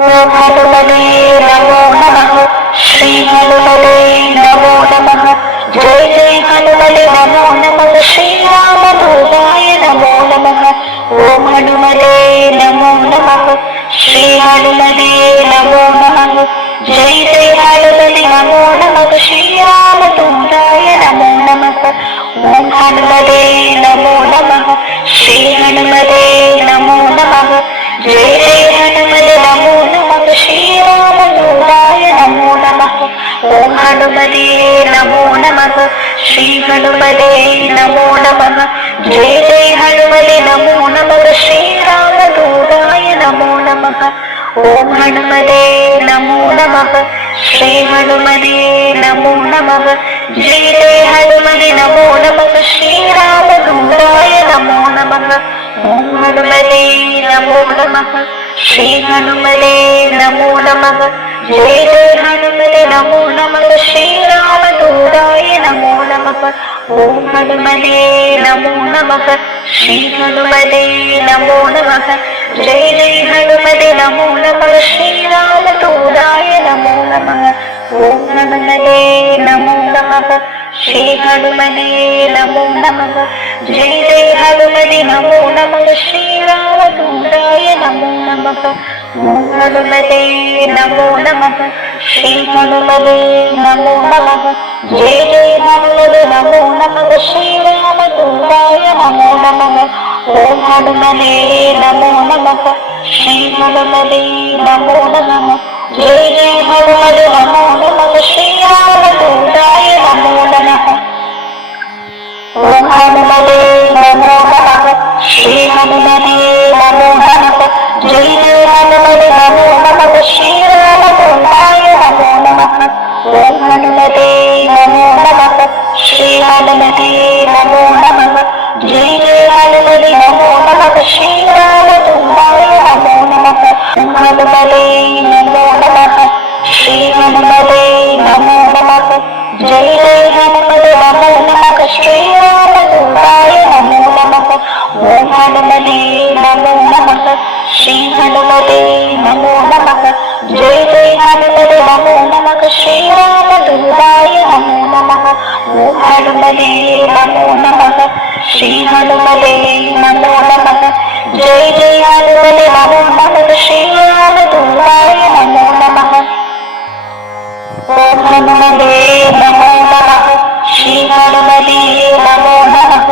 ओम हनुमते नमो नमः। श्री हनुमते नमो नमः। जय जय हनुमते नमो नमः। श्री रामदूताय नमो नमः। ओम हनुमते नमो नमः। श्री हनुमते नमो नमः। जय जय हनुमते नमो नमः। श्री रामदूताय नमो नमः। ओम हनुमते नमो नमः। श्री हनुमते नमो नमः। जय जय हनुमते नमो नमः। श्री रामदूताय नमो नमः। ओम हनुमते नमो नमः। श्री हनुमते नमो नमः। जय जय हनुमते नमो नमः। श्री रामदूताय नमो नमः। ओम हनुमते नमो नमः। श्री हनुमते नमो नमः। जय जय हनुमते नमो नमः। श्री रामदूताय नमो नमः। ओम हनुमते नमो नमः। श्री हनुमते नमो नमः। जय जय हनुमते नमो नमः। श्री रामदूताय नमो नमः। ओम हनुमते नमो नमः। श्री हनुमते नमो नमः। जय जय हनुमते नमो नमः। श्री रामदूताय नमो नमः। ओम हनुमते नमो नमः। श्री हनुमते नमो नमः। जय जय हनुमते नमो नमः। श्री रामदूताय नमो नमः। ओम हनुमते नमो नमः। श्री हनुमते नमो नमः। जय जय हनुमते नमो नमः। श्री रामदूताय नमो नमः। ओम हनुमते नमो नमः। श्री हनुमते नमो नमः। जय जय हनुमते नमो नमः। श्री रामदूताय नमो नमः। ओम हनुमते नमो नमः। श्री हनुमते नमो नमः। जय जय हनुमते नमो नमः। श्री रामदूताय नमो नमः। ओम हनुमते नमो नमः। श्री हनुमते नमो नमः। जय जय हनुमते नमो नमः। श्री रामदूताय नमो नमः। ओम हनुमते नमो नमः। श्री हनुमते नमो नमः। जय जय हनुमते नमो नमः। श्री रामदूताय नमो नमः। ओम हनुमते नमो नमः। श्री हनुमते नमो नमः। जय जय हनुमते नमो नमः। श्री रामदूताय नमो नमः। ओम हनुमते नमो नमः। श्री हनुमते नमो नमः। जय जय हनुमते नमो नमः। श्री रामदूताय नमो नमः। ओम हनुमते नमो नमः। श्री हनुमते नमो नमः।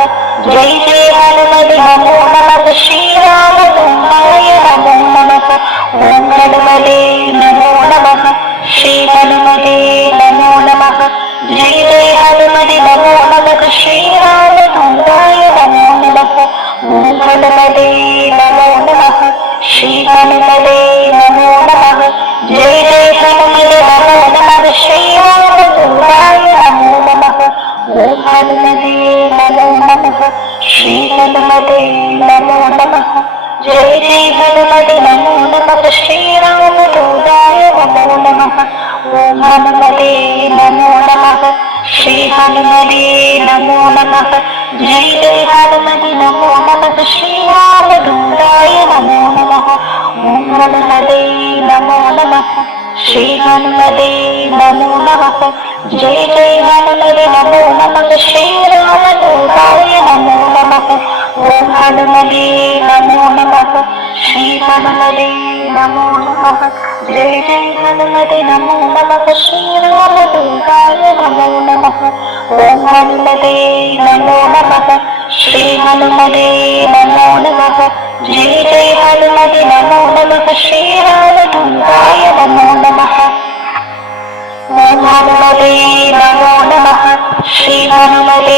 जय जय हनुमते नमो नमः। श्री रामदूताय नमो नमः। ओम हनुमते नमो नमः। श्री हनुमते नमो नमः। जय जय हनुमते नमो नमः। श्री रामदूताय नमो नमः। ओम हनुमते नमो नमः। श्री हनुमते नमो नमः। जय जय हनुमते नमो नमः। श्री रामदूताय नमो नमः। ओम हनुमते नमो नमः। श्री हनुमते नमो नमः। जय जय हनुमते नमो नमः। श्री रामदूताय नमो नमः। ओम हनुमते नमो नमः। श्री हनुमते नमो नमः। जय जय हनुमते नमो नमः। श्री रामदूताय नमो नमः। ओम हनुमते नमो नमः। श्री हनुमते नमो नमः। जय जय हनुमते नमो नमः। श्री रामदूताय नमो नमः। ओम हनुमते नमो नमः। श्री हनुमते नमो नमः। जय जय हनुमते नमो नमः। श्री रामदूताय नमो नमः। ओम हनुमते नमो नमः। श्री हनुमते नमो नमः। जय जय हनुमते नमो नमः। श्री रामदूताय नमो नमः। ओम हनुमते नमो नमः। श्री हनुमते